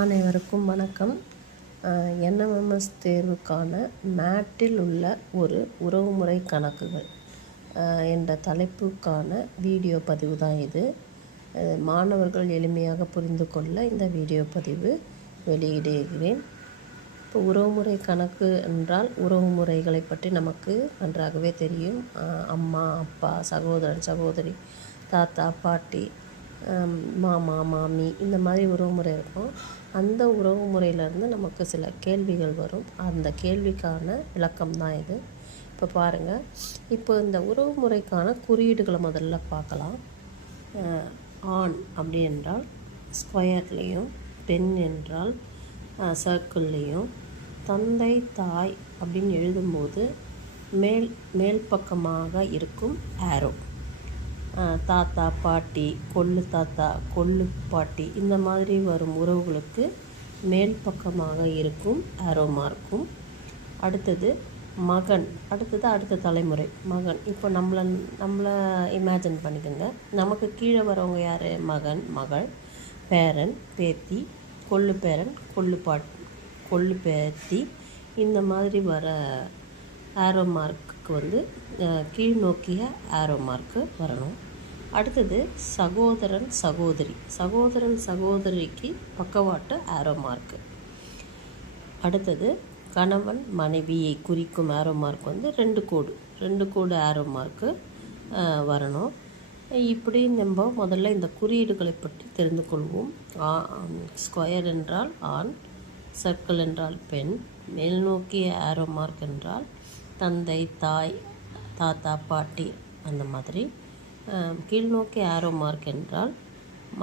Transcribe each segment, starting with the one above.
அனைவருக்கும் வணக்கம். என்எம்எம்எஸ் தேர்வுக்கான மேட்டில் உள்ள ஒரு உறவுமுறை கணக்குகள் என்ற தலைப்புக்கான வீடியோ பதிவு தான் இது. மாணவர்கள் எளிமையாக புரிந்து கொள்ள இந்த வீடியோ பதிவு வெளியிடுகிறேன். இப்போ உறவுமுறை கணக்கு என்றால் உறவுமுறைகளை பற்றி நமக்கு நன்றாகவே தெரியும். அம்மா, அப்பா, சகோதரன், சகோதரி, தாத்தா, பாட்டி, மாமா, மாமி, இந்த மாதிரி உறவுமுறை இருக்கும். அந்த உறவு முறையிலேருந்து நமக்கு சில கேள்விகள் வரும். அந்த கேள்விக்கான விளக்கம் தான் இது. இப்போ பாருங்கள், இப்போ இந்த உறவு முறைக்கான குறியீடுகளை முதல்ல பார்க்கலாம். ஆண் அப்படி என்றால் ஸ்கொயர்லேயும், பெண் என்றால் சர்க்கிள்லேயும், தந்தை தாய் அப்படின்னு எழுதும்போது மேல் பக்கமாக இருக்கும் ஆரோ, தாத்தா பாட்டி, கொள்ளு தாத்தா, கொள்ளு பாட்டி, இந்த மாதிரி வரும் உறவுகளுக்கு மேல் பக்கமாக இருக்கும் ஆரோ மார்க்கும். அடுத்தது மகன், அடுத்த தலைமுறை மகன். இப்போ நம்மளை இமேஜின் பண்ணிக்கோங்க. நமக்கு கீழே வரவங்க யார்? மகன், மகள், பேரன், பேத்தி, கொள்ளு பேரன், கொள்ளு பேத்தி, இந்த மாதிரி வர ஆரோ மார்க்குக்கு கீழ் நோக்கிய ஆரோ மார்க்கு வரணும். அடுத்தது சகோதரன் சகோதரிக்கு பக்கவாட்டு ஆரோ மார்க்கு. அடுத்தது கணவன் மனைவியை குறிக்கும் ஆரோ மார்க் ரெண்டு கோடு ஆரோ மார்க்கு வரணும். இப்படி நம்ம முதல்ல இந்த குறியீடுகளை பற்றி தெரிந்து கொள்வோம். ஸ்கொயர் என்றால் ஆண், சர்க்கிள் என்றால் பெண், மேல்நோக்கிய ஆரோ மார்க் என்றால் தந்தை தாய், தாத்தா பாட்டி, அந்த மாதிரி. கீழ்நோக்கி ஆரோ மார்க் என்றால்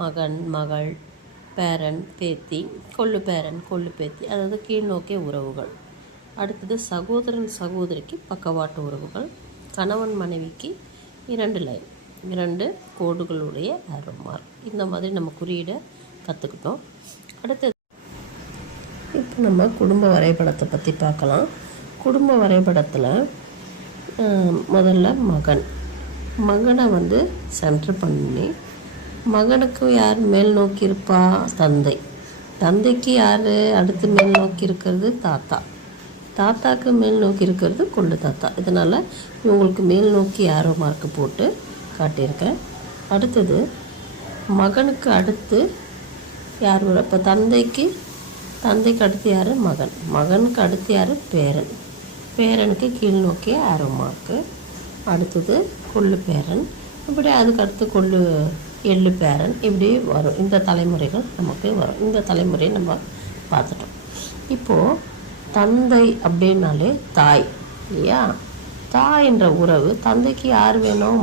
மகன், மகள், பேரன், பேத்தி, கொள்ளு பேரன், கொள்ளு பேத்தி, அதாவது கீழ்நோக்கிய உறவுகள். அடுத்தது சகோதரன் சகோதரிக்கு பக்கவாட்டு உறவுகள். கணவன் மனைவிக்கு 2 கோடுகளுடைய ஆரோ மார்க். இந்த மாதிரி நம்ம குறியீடை கற்றுக்கிட்டோம். அடுத்தது இப்போ நம்ம குடும்ப வரைபடத்தை பற்றி பார்க்கலாம். குடும்ப வரைபடத்தில் முதல்ல மகனை சென்டர் பண்ணி, மகனுக்கு யார் மேல் நோக்கி இருப்பா? தந்தைக்கு யார் அடுத்து மேல் நோக்கி இருக்கிறது? தாத்தாக்கு மேல் நோக்கி இருக்கிறது கொள்ளு தாத்தா. இதனால் இவங்களுக்கு மேல் நோக்கி ஆரோ மார்க்கு போட்டு காட்டியிருக்கேன். அடுத்தது மகனுக்கு அடுத்து யார் வர? இப்போ தந்தைக்கு அடுத்து யார்? மகனுக்கு அடுத்து யார்? பேரனுக்கு கீழ் நோக்கிய ஆரோ மார்க்கு. அடுத்தது கொள்ளு பேரன், இப்படி அதுக்கு அடுத்து எள்ளு பேரன், இப்படி வரும். இந்த தலைமுறைகள் நமக்கு வரும். இந்த தலைமுறையை நம்ம பார்த்துட்டோம். இப்போது தந்தை அப்படின்னாலே தாய் இல்லையா? தாய் என்ற உறவு. தந்தைக்கு யார் வேணும்?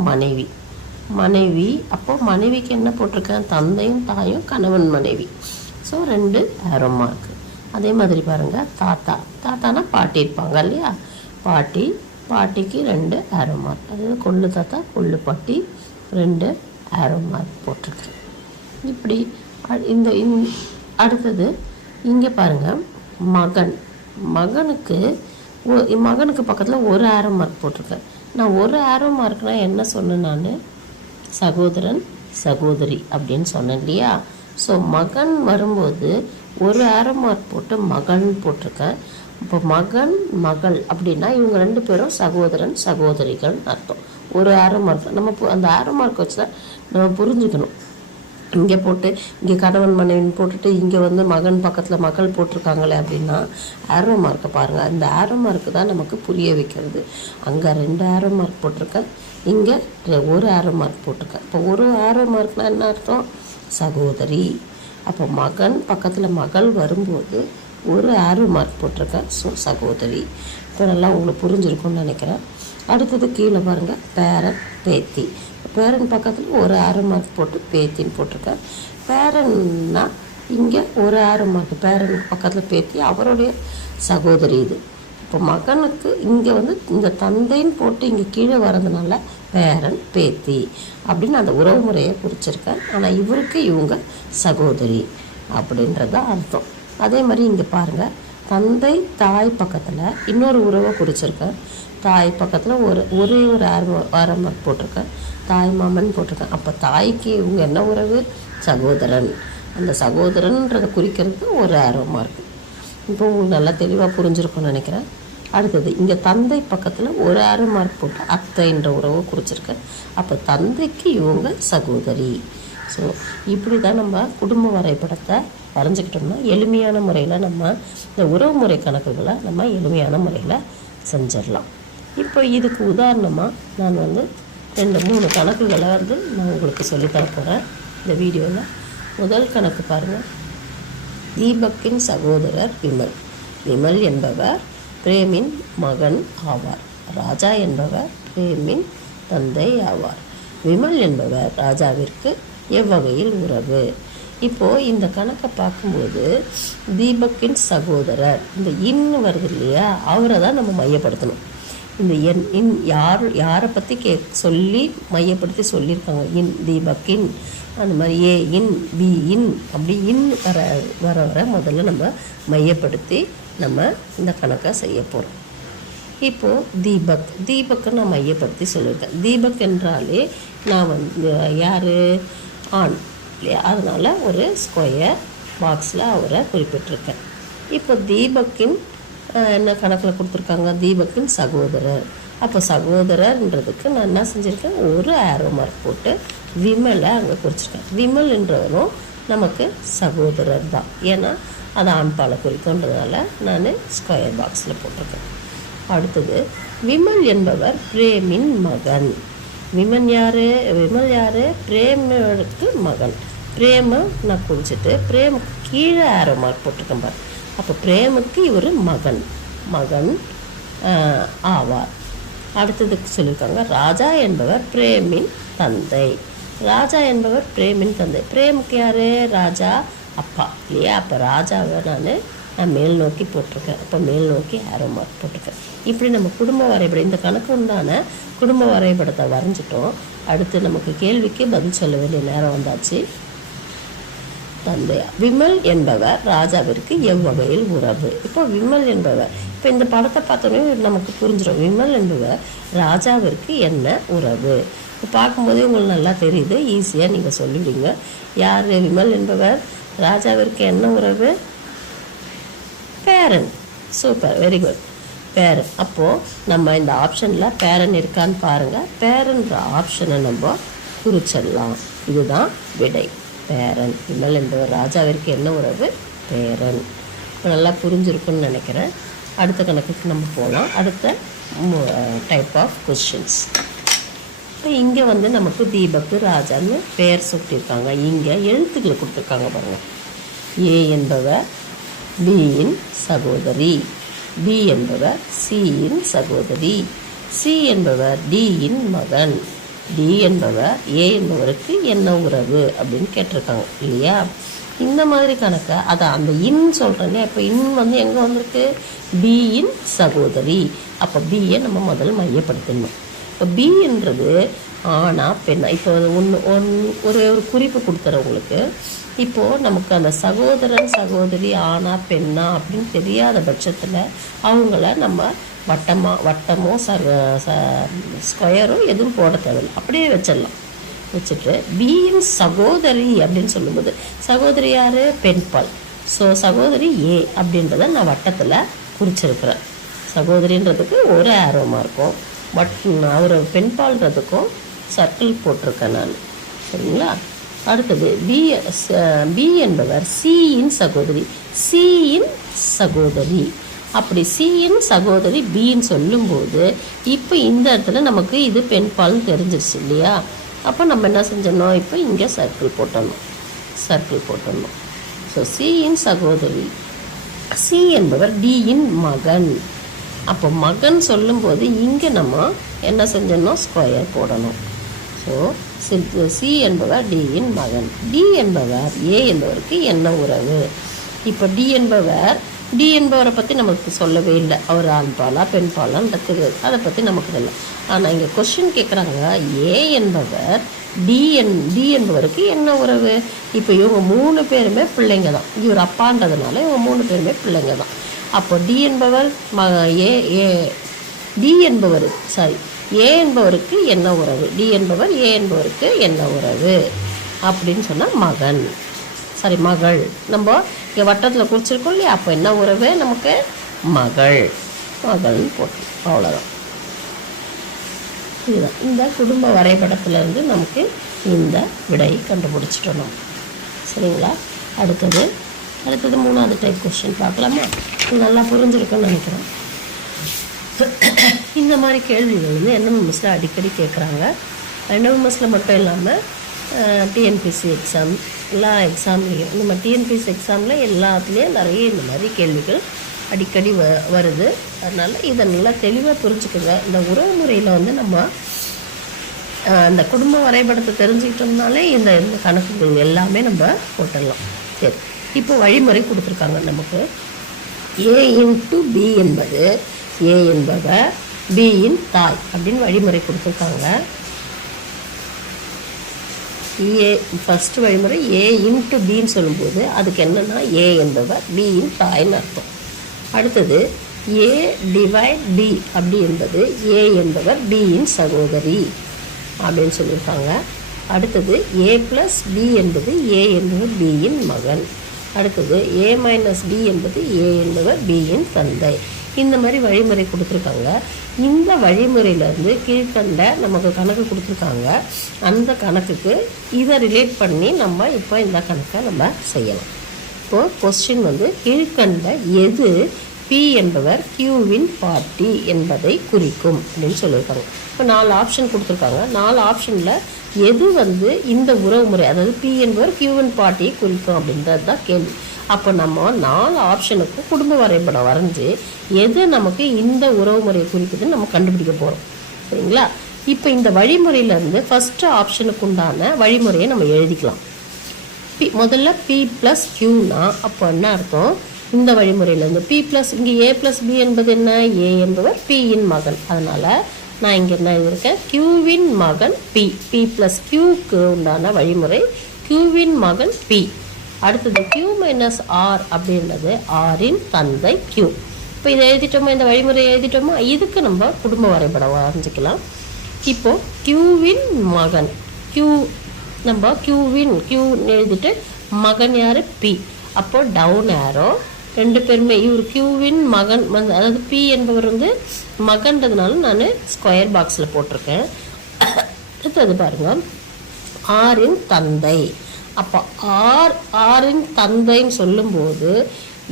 மனைவி. அப்போது மனைவிக்கு என்ன போட்டிருக்கேன்? தந்தையும் தாயும், கணவன் மனைவி. ஸோ 2 ஆரோ மார்க்கு. அதே மாதிரி பாருங்கள், தாத்தானா பாட்டி இருப்பாங்க இல்லையா? பாட்டிக்கு 2 ஆரோ மார்க். அதாவது கொள்ளு தாத்தா, கொள்ளு பாட்டி, 2 ஆரோ மார்க் போட்டிருக்கு. இப்படி அடுத்தது இங்கே பாருங்கள், மகனுக்கு பக்கத்தில் 1 ஆரோ மார்க் போட்டிருக்கேன். நான் 1 ஆரோ மார்க்னால் என்ன சொன்னேன்? நான் சகோதரன் சகோதரி அப்படின்னு சொன்னேன் இல்லையா? ஸோ மகன் வரும்போது 1 ஆரோ மார்க் போட்டு மகன் போட்டிருக்கேன். இப்போ மகன் மகள் அப்படின்னா இவங்க 2 பேரும் சகோதரன் சகோதரிகள் அர்த்தம். 1 ஆரோ மார்க் நம்ம அந்த ஆரோ மார்க் வச்சு தான் நம்ம புரிஞ்சுக்கணும். இங்கே கணவன் மனைவின்னு போட்டுட்டு இங்கே மகன் பக்கத்தில் மகள் போட்டிருக்காங்களே அப்படின்னா ஆரோ மார்க்கை பாருங்கள். இந்த ஆரோ மார்க்கு தான் நமக்கு புரிய வைக்கிறது. அங்கே 2 ஆரோ மார்க் போட்டிருக்கேன், இங்கே 1 ஆரோ மார்க் போட்டிருக்கேன். இப்போ 1 ஆரோ மார்க்னால் என்ன அர்த்தம்? சகோதரி. அப்போ மகன் பக்கத்தில் மகள் வரும்போது 1 ஆரோ மார்க் போட்டிருக்கேன். ஸோ சகோதரி. இப்போ நல்லா உங்களுக்கு புரிஞ்சிருக்கும்னு நினைக்கிறேன். அடுத்தது கீழே பாருங்கள், பேரன் பேத்தி. பேரன் பக்கத்தில் 1 ஆரோ மார்க் போட்டு பேத்தின்னு போட்டிருக்கேன். பேரன்னா இங்கே 1 ஆரோ மார்க், பேரன் பக்கத்தில் பேத்தி, அவருடைய சகோதரி இது. இப்போ மகனுக்கு இங்கே இந்த தந்தைன்னு போட்டு இங்கே கீழே வரதுனால பேரன் பேத்தி அப்படின்னு அந்த உறவு முறையை குறிச்சிருக்கேன். ஆனால் இவருக்கு இவங்க சகோதரி அப்படின்றத அர்த்தம். அதே மாதிரி இங்கே பாருங்கள், தந்தை தாய் பக்கத்தில் இன்னொரு உறவை குறிச்சிருக்கேன். தாய் பக்கத்தில் ஒரே ஒரு ஆரோ மார்க் போட்டிருக்கேன். தாய் மாமன் போட்டிருக்கேன். அப்போ தாய்க்கு இவங்க என்ன உறவு? சகோதரன். அந்த சகோதரன்றதை குறிக்கிறது ஒரு ஆரோ மார்க். இப்போ உங்களுக்கு நல்லா தெளிவாக புரிஞ்சிருக்கும்னு நினைக்கிறேன். அடுத்தது இங்கே தந்தை பக்கத்தில் ஒரு ஆரோ மார்க் போட்டு அத்தைன்ற உறவை குறிச்சிருக்கேன். அப்போ தந்தைக்கு இவங்க சகோதரி. ஸோ இப்படி தான் நம்ம குடும்ப வரைபடத்தை வரைஞ்சிக்கிட்டோம்னா எளிமையான முறையில் நம்ம இந்த உறவு முறை கணக்குகளை நம்ம எளிமையான முறையில் செஞ்சிடலாம். இப்போ இதுக்கு உதாரணமாக நான் 2-3 கணக்குகளை நான் உங்களுக்கு சொல்லித்தர போகிறேன் இந்த வீடியோவில். முதல் கணக்கு பாருங்கள். தீபக்கின் சகோதரர் விமல். விமல் என்பவர் பிரேமின் மகன் ஆவார். ராஜா என்பவர் பிரேமின் தந்தை ஆவார். விமல் என்பவர் ராஜாவிற்கு எவ்வகையில் உறவு? இப்போது இந்த கணக்கை பார்க்கும்போது தீபக்கின் சகோதரர், இந்த இன்னு வருது இல்லையா, அவரை தான் நம்ம மையப்படுத்தணும். இந்த இன் யாரை பற்றி சொல்லி மையப்படுத்தி சொல்லியிருக்காங்க. இன் தீபக்கின், அந்த மாதிரி ஏ இன் பி இன், அப்படி இன் வர முதல்ல நம்ம மையப்படுத்தி நம்ம இந்த கணக்கை செய்ய போகிறோம். இப்போது தீபக்கை நான் மையப்படுத்தி சொல்லியிருக்கேன். தீபக் என்றாலே நான் யார், ஆண் இல்லையா, அதனால் ஒரு ஸ்கொயர் பாக்ஸில் அவரை குறிப்பிட்டிருக்கேன். இப்போ தீபக்கின் என்ன கணக்கில் கொடுத்துருக்காங்க, தீபக்கின் சகோதரர். அப்போ சகோதரர்ன்றதுக்கு நான் என்ன செஞ்சுருக்கேன், ஒரு ஆரோ மார்க் போட்டு விமலை அங்கே குறிச்சிருக்கேன். விமல் என்றவரும் நமக்கு சகோதரர் தான், ஏன்னா அது ஆண்பாலை குறிக்கும்ன்றதுனால நான் ஸ்கொயர் பாக்ஸில் போட்டிருக்கேன். அடுத்தது விமல் என்பவர் பிரேமின் மகன். விமல் யார், பிரேமுக்கு மகன். பிரேமு நான் குறிச்சிட்டு பிரேமுக்கு கீழே ஆரோ மார்க் போட்டிருக்கேன் பாரு. அப்போ பிரேமுக்கு இவர் மகன் ஆவார். அடுத்ததுக்கு சொல்லியிருக்காங்க ராஜா என்பவர் பிரேமின் தந்தை. ராஜா என்பவர் பிரேமின் தந்தை. பிரேமுக்கு யார், ராஜா அப்பா இல்லையா. அப்போ ராஜாவை நான் மேல் நோக்கி போட்டிருக்கேன். அப்போ மேல் நோக்கி ஆரோ மார்க் போட்டிருக்கேன். இப்படி நம்ம குடும்ப வரைபடம், இந்த கணக்கு உண்டான குடும்ப வரைபடத்தை வரைஞ்சிட்டோம். அடுத்து நமக்கு கேள்விக்கு பதில் சொல்ல வேண்டிய நேரம் வந்தாச்சு. தந்தையா. விமல் என்பவர் ராஜாவிற்கு எவ்வகையில் உறவு? இப்போ விமல் என்பவர், இப்போ இந்த படத்தை பார்த்தோன்னே நமக்கு புரிஞ்சிடும் விமல் என்பவர் ராஜாவிற்கு என்ன உறவு. இப்போ பார்க்கும்போதே உங்களுக்கு நல்லா தெரியுது, ஈஸியாக நீங்கள் சொல்லிவிடுங்க. யார் விமல் என்பவர் ராஜாவிற்கு என்ன உறவு? பேரன். சூப்பர், வெரி குட், பேரன். அப்போது நம்ம இந்த ஆப்ஷனில் பேரன் இருக்கான்னு பாருங்கள். பேரன்ற ஆப்ஷனை நம்ம குறிச்சிடலாம். இதுதான் விடை, பேரன். விமல் என்பவர் ராஜாவிற்கு என்ன உறவு? பேரன். இப்போ நல்லா புரிஞ்சிருக்குன்னு நினைக்கிறேன். அடுத்த கணக்குக்கு நம்ம போகலாம். அடுத்த டைப் ஆஃப் கொஸ்டின்ஸ். இப்போ இங்கே நமக்கு தீபக்கு ராஜான்னு பெயர் சொல்லியிருக்காங்க. இங்கே எழுத்துக்களை கொடுத்துருக்காங்க பாருங்கள். ஏ என்பவர் பியின் சகோதரி, பி என்பவர் சியின் சகோதரி, சி என்பவர் டியின் மகன், டி என்பவர் ஏ என்பவருக்கு என்ன உறவு அப்படின்னு கேட்டிருக்காங்க இல்லையா. இந்த மாதிரி கணக்கை அந்த இன் சொல்கிறேன். இப்போ இன் எங்கே வந்திருக்கு? பியின் சகோதரி. அப்போ பியை நம்ம முதல்ல மையப்படுத்தணும். இப்போ பின்றது ஆனா பெண்ணா. இப்போ ஒரு குறிப்பு கொடுத்துறேன் உங்களுக்கு. இப்போது நமக்கு அந்த சகோதரன் சகோதரி ஆனா பெண்ணா அப்படின்னு தெரியாத பட்சத்தில் அவங்கள நம்ம வட்டமோ ஸ்கொயரோ எதுவும் போட தேவையில்லை, அப்படியே வச்சிடலாம். வச்சுட்டு பியின் சகோதரி அப்படின்னு சொல்லும்போது சகோதரி யார்? பெண்பால். ஸோ சகோதரி ஏ அப்படின்றத நான் வட்டத்தில் குறிச்சிருக்கிறேன். சகோதரின்றதுக்கு ஒரு ஆரோ மார்க்கும் ஒரு பெண்பால்ன்றதுக்கும் சர்க்கிள் போட்டிருக்கேன் நான். சரிங்களா? அடுத்தது பி என்பவர் சியின் சகோதரி, சியின் சகோதரி. அப்படி சியின் சகோதரி பின்னு சொல்லும்போது இப்போ இந்த இடத்துல நமக்கு இது பெண்பால்னு தெரிஞ்சிருச்சு இல்லையா. அப்போ நம்ம என்ன செஞ்சிடணும், இப்போ இங்கே சர்க்கிள் போட்டணும். ஸோ சியின் சகோதரி, சி என்பவர் டியின் மகன். அப்போ மகன் சொல்லும்போது இங்கே நம்ம என்ன செஞ்சிடணும், ஸ்கொயர் போடணும். ஸோ சி என்பவர் டியின் மகன், டி என்பவர் ஏ என்பவருக்கு என்ன உறவு? இப்போ டி என்பவரை பற்றி நமக்கு சொல்லவே இல்லை. அவர் ஆண்பாலா பெண்பாலான்றது அதை பற்றி நமக்கு இல்லை. ஆனால் இங்கே கொஸ்டின் கேட்குறாங்க, ஏ என்பவர் டி என்பவருக்கு என்ன உறவு? இப்போ இவங்க 3 பேருமே பிள்ளைங்க தான். இவர் அப்பான்றதுனால இவங்க 3 பேருமே பிள்ளைங்க தான். அப்போ டி என்பவர் ஏ என்பவருக்கு என்ன உறவு? டி என்பவர் ஏ என்பவருக்கு என்ன உறவு அப்படின்னு சொன்னால் மகன். மகள். நம்ம இங்கே வட்டத்தில் குறிச்சிருக்கோம் இல்லையா, அப்போ என்ன உறவு நமக்கு? மகள். மகள்னு போட்டு அவ்வளோதான். இதுதான் இந்த குடும்ப வரைபடத்திலேருந்து நமக்கு இந்த விடை கண்டுபிடிச்சிட்டோம் நம்ம. சரிங்களா? அடுத்தது 3வது டைப் கொஸ்டின் பார்க்கலாமா? இது நல்லா புரிஞ்சிருக்குன்னு நினைக்கிறேன். இந்த மாதிரி கேள்விகள் வந்து என்எம்எம்எஸ்ல அடிக்கடி கேட்குறாங்க. என்எம்எம்எஸ்ல மட்டும் இல்லாமல் டிஎன்பிசி எக்ஸாம் எல்லா எக்ஸாம்லேயும், நம்ம டிஎன்பிசி எக்ஸாமில் எல்லாத்துலேயும் நிறைய இந்த மாதிரி கேள்விகள் அடிக்கடி வருது. அதனால் இதை நல்லா தெளிவாக புரிஞ்சுக்கோங்க. இந்த உறவு முறையில் வந்து நம்ம அந்த குடும்ப வரைபடத்தை தெரிஞ்சுக்கிட்டோம்னாலே இந்த கணக்குகள் எல்லாமே நம்ம போட்டுடலாம். சரி, இப்போ வழிமுறை கொடுத்துருக்காங்க நமக்கு. A × B என்பது A என்பவர் பியின் தாய் அப்படின்னு வழிமுறை கொடுத்துருக்காங்க. ஃபஸ்ட்டு வழிமுறை A × Bன்னு சொல்லும்போது அதுக்கு என்னென்னா A என்பவர் பியின் தாய்ன்னு அர்த்தம். அடுத்தது A/B அப்படி என்பது A என்பவர் பியின் சகோதரி அப்படின்னு சொல்லியிருக்காங்க. அடுத்தது A+B என்பது A என்பவர் பியின் மகன். அடுத்தது A-B என்பது A என்பவர் பியின் தந்தை. இந்த மாதிரி வழிமுறை கொடுத்துருக்காங்க. இந்த வழிமுறையிலேருந்து கீழ்கண்ட நமக்கு கணக்கு கொடுத்துருக்காங்க. அந்த கணக்குக்கு இதை ரிலேட் பண்ணி நம்ம இப்போ இந்த கணக்கை நம்ம செய்யலாம். இப்போது கொஸ்டின் வந்து கீழ்கண்ட எது P என்பவர் Qவின் பாட்டி என்பதை குறிக்கும் அப்படின்னு சொல்லியிருக்காங்க. இப்போ 4 ஆப்ஷன் கொடுத்துருக்காங்க. 4 ஆப்ஷனில் எது வந்து இந்த உறவு முறை, அதாவது P என்பவர் Qவின் பாட்டியை குறிக்கும் அப்படின்றது தான் கேள்வி. அப்போ நம்ம 4 ஆப்ஷனுக்கு குடும்ப வரைபடம் வரைஞ்சி எது நமக்கு இந்த உறவு முறையை குறிக்குதுன்னு நம்ம கண்டுபிடிக்க போகிறோம். சரிங்களா? இப்போ இந்த வழிமுறையிலேருந்து ஃபஸ்ட்டு ஆப்ஷனுக்கு உண்டான வழிமுறையை நம்ம எழுதிக்கலாம். முதல்ல P+Qனா அப்போ என்ன அர்த்தம்? இந்த வழிமுறையிலேருந்து P+ இங்கே A+B என்பது என்ன? A என்பவர் Pயின் மகன். அதனால் நான் இங்கே என்ன எழுதியிருக்கேன்? Qவின் மகன் P+Qக்கு உண்டான வழிமுறை Qவின் மகன் P. அடுத்தது Q-R அப்படின்றது Rஇன் தந்தை Q. இப்போ இதை எழுதிட்டோமா? இந்த வழிமுறையை எழுதிட்டோமா? இதுக்கு நம்ம குடும்ப வரைபடம் வரைஞ்சிக்கலாம். இப்போது Qவின் மகன் நம்ம Q எழுதிட்டு மகன் யார்? P. அப்போ டவுன் ஏரோ, 2 பேருமே இவர் Qவின் மகன் வந்து, அதாவது P என்பவர் வந்து மகன்றதுனால நான் ஸ்கொயர் பாக்ஸில் போட்டிருக்கேன். அடுத்தது பாருங்கள், ஆரின் தந்தை. அப்போ ஆரின் தந்தைன்னு சொல்லும்போது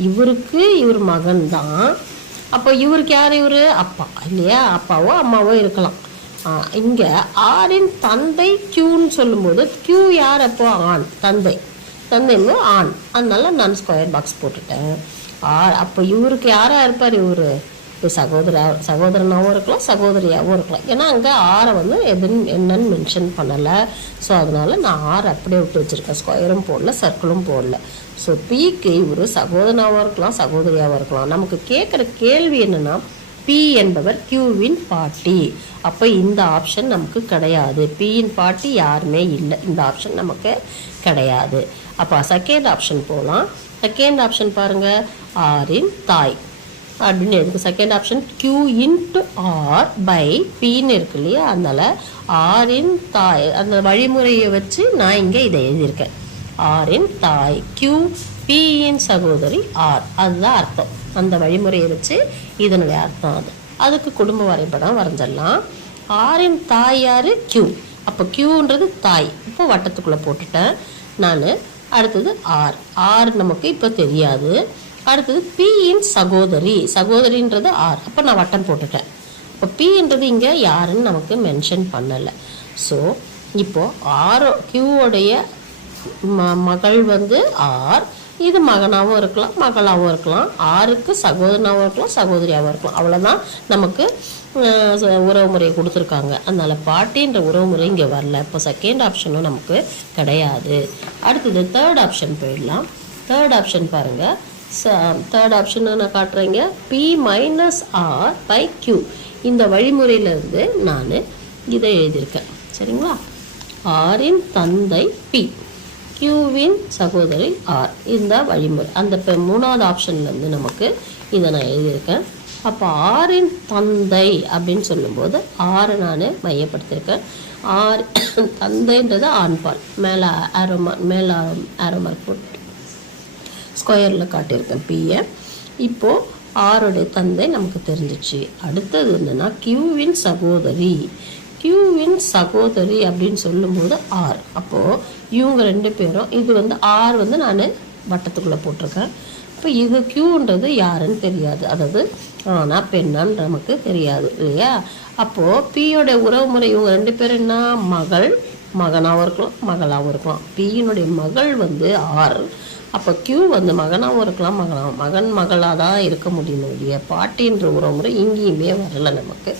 இவருக்கு இவர் மகன் தான். அப்போ இவருக்கு யார்? இவர் அப்பா இல்லையா? அப்பாவோ அம்மாவோ இருக்கலாம். இங்கே ஆரின் தந்தை Qன்னு சொல்லும்போது Q யார்? அப்போ ஆண். தந்தைன்னு ஆண். அதனால நான் ஸ்கொயர் பாக்ஸ் போட்டுட்டேன். அப்போ இவருக்கு யாராக இருப்பார்? இவர் சகோதரனாகவும் இருக்கலாம், சகோதரியாகவும் இருக்கலாம். ஏன்னா அங்கே ஆரை வந்து என்னன்னு மென்ஷன் பண்ணலை. ஸோ அதனால் நான் ஆரை அப்படியே விட்டு வச்சுருக்கேன். ஸ்கொயரும் போடல, சர்க்கிளும் போடல. ஸோ Pக்கு இவர் சகோதரனாகவும் இருக்கலாம், சகோதரியாகவும் இருக்கலாம். நமக்கு கேட்குற கேள்வி என்னென்னா P என்பவர் Qவின் பாட்டி. அப்போ இந்த ஆப்ஷன் நமக்கு கிடையாது. Pயின் பாட்டி யாருமே இல்லை. இந்த ஆப்ஷன் நமக்கு கிடையாது. அப்போ செகண்ட் ஆப்ஷன் போகலாம். செகண்ட் ஆப்ஷன் பாருங்கள், ஆரின் தாய் அப்படின்னு இருக்கு. செகண்ட் ஆப்ஷன் Q/R/Pன்னு இருக்கு இல்லையா? அதனால் ஆரின் தாய் அந்த வழிமுறையை வச்சு நான் இங்கே இதை எழுதியிருக்கேன். ஆரின் தாய் Q, Pயின் சகோதரி R. அதுதான் அர்த்தம். அந்த வழிமுறையை வச்சு இதனுடைய அர்த்தம் அதுக்கு குடும்ப வரைபடம் வரைஞ்சிடலாம். ஆரின் தாய் யார்? Q. அப்போ Qன்றது தாய். இப்போ வட்டத்துக்குள்ளே போட்டுட்டேன் நான். அடுத்தது R நமக்கு இப்போ தெரியாது. அடுத்தது Pயின் சகோதரின்றது R. அப்போ நான் வட்டம் போட்டுட்டேன். இப்போ Pன்றது இங்கே யாருன்னு நமக்கு மென்ஷன் பண்ணலை. ஸோ இப்போது Qவுடைய மகள் வந்து R. இது மகனாகவும் இருக்கலாம், மகளாகவும் இருக்கலாம். ஆருக்கு சகோதரனாகவும் இருக்கலாம், சகோதரியாகவும் இருக்கலாம். அவ்வளோதான் நமக்கு உறவு முறையை கொடுத்துருக்காங்க. அதனால் பாட்டின்ற உறவு முறை இங்கே வரல. இப்போ செகண்ட் ஆப்ஷனும் நமக்கு கிடையாது. அடுத்தது தேர்ட் ஆப்ஷன் போயிடலாம். தேர்ட் ஆப்ஷன் பாருங்கள். தேர்ட் ஆப்ஷன் நான் காட்டுறேங்க. P-R/Q. இந்த வழிமுறையிலேருந்து நான் இதை எழுதியிருக்கேன். சரிங்களா? ஆரின் தந்தை P, Qவின் சகோதரி R. இந்த வழிமுறை அந்த மூணாவது ஆப்ஷன்லேருந்து நமக்கு இதை நான் எழுதியிருக்கேன். அப்போ ஆரின் தந்தை அப்படின்னு சொல்லும்போது ஆரை நான் மையப்படுத்தியிருக்கேன். தந்தைன்றது ஆண்பால். மேலே ஆரோ மார்க் போட்டு ஸ்கொயரில் காட்டியிருக்கேன் பியை. இப்போது ஆருடைய தந்தை நமக்கு தெரிஞ்சிச்சு. அடுத்தது என்னென்னா கியூவின் சகோதரி. கியூவின் சகோதரி அப்படின்னு சொல்லும்போது ஆர். அப்போது இவங்க 2 பேரும், இது வந்து ஆர் வந்து நான் வட்டத்துக்குள்ளே போட்டிருக்கேன். இப்போ இது கியூன்றது யாருன்னு தெரியாது, அதாவது ஆனால் பெண்ணான்னு நமக்கு தெரியாது இல்லையா. அப்போது பியோட உறவு முறை இவங்க 2 பேரும் என்ன, மகனாகவும் இருக்கலாம் மகளாகவும் இருக்கலாம். பியினுடைய மகள் வந்து ஆர். அப்போ கியூ வந்து மகனாகவும் இருக்கலாம் மகளாக தான் இருக்க முடியும் இல்லையா. பாட்டின்ற உறவுமுறை இங்கேயுமே வரலை நமக்கு.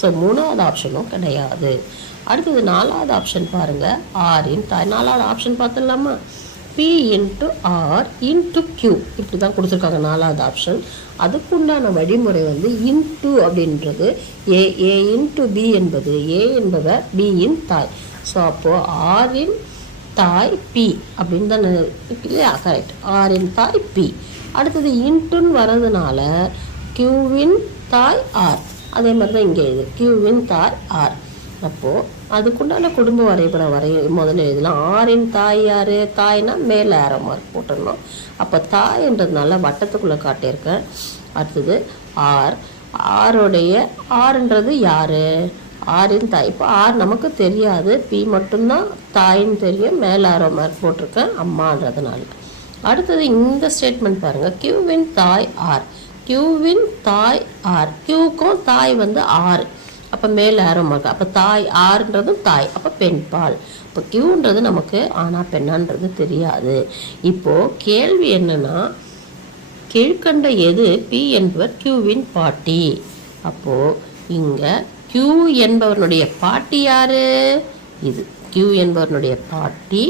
ஸோ 3வது ஆப்ஷனும் கிடையாது. அடுத்தது 4வது ஆப்ஷன் பாருங்கள், ஆரின் தாய். 4வது ஆப்ஷன் பார்த்துடலாமா, P into R into Q இப்படி தான் கொடுத்துருக்காங்க 4வது ஆப்ஷன். அதுக்குண்டான வழிமுறை வந்து இன்ட்டு அப்படின்றது ஏ இன்ட்டு பி என்பது ஏ என்பவர் பியின் தாய். ஸோ அப்போது ஆரின் தாய் பி அப்படின்னு தானே இல்லையா, கரெக்ட். ஆரின் தாய் பி. அடுத்தது இன்ட்டுன்னு வர்றதுனால கியூவின் தாய் ஆர். அதே மாதிரி தான் இங்கே இது கியூவின் தாய் ஆர். அப்போது அதுக்குண்டான குடும்ப வரைபடம் முதல்ல எழுதலாம். ஆரின் தாய் யார், தாய்னா மேலே ஆரோ மார்க் போட்டுடணும். அப்போ தாய்ன்றதுனால வட்டத்துக்குள்ளே காட்டியிருக்கேன். அடுத்தது ஆருடைய ஆறுன்றது யார், ஆரின் தாய். இப்போ ஆர் நமக்கு தெரியாது, பி மட்டும்தான் தாயின்னு தெரியும், மேலே ஆரோ மார்க் போட்டிருக்கேன் அம்மான்றதுனால. அடுத்தது இந்த ஸ்டேட்மெண்ட் பாருங்கள், கியூவின் தாய் ஆர். கியூவின் தாய் ஆர், கியூக்கும் தாய் வந்து ஆறு. அப்போ மேலே ஆரோ மார்க். அப்போ தாய் ஆறுன்றதும் தாய், அப்போ பெண் பால். இப்போ கியூன்றது நமக்கு ஆனா பெண்ணான்றது தெரியாது. இப்போது கேள்வி என்னன்னா, கீழ்கண்ட எது பி என்பவர் கியூவின் பாட்டி. அப்போது இங்கே கியூ என்பவனுடைய பாட்டி யார், இது கியூ என்பவனுடைய பாட்டி.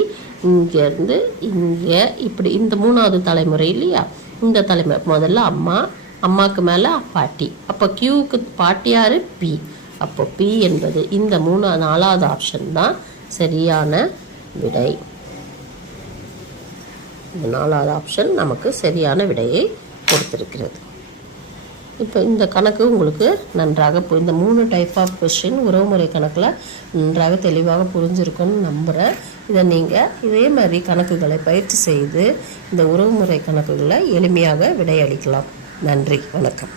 இங்கேருந்து இங்கே இப்படி இந்த 3வது தலைமுறை இல்லையா, இந்த தலைமுறை முதல்ல அம்மாவுக்கு மேலே பாட்டி. அப்போ கியூவுக்கு பாட்டி யார், பி. அப்போ பி என்பது இந்த 4வது ஆப்ஷன் தான் சரியான விடை. இந்த 4வது ஆப்ஷன் நமக்கு சரியான விடையை கொடுத்திருக்கிறது. இப்போ இந்த கணக்கு உங்களுக்கு நன்றாக இந்த 3 டைப் ஆஃப் கொஸ்டின் உறவுமுறை கணக்கில் நன்றாக தெளிவாக புரிஞ்சிருக்குன்னு நம்புகிறேன். இதை நீங்கள் இதே மாதிரி கணக்குகளை பயிற்சி செய்து இந்த உறவுமுறை கணக்குகளை எளிமையாக விடையளிக்கலாம். நன்றி, வணக்கம்.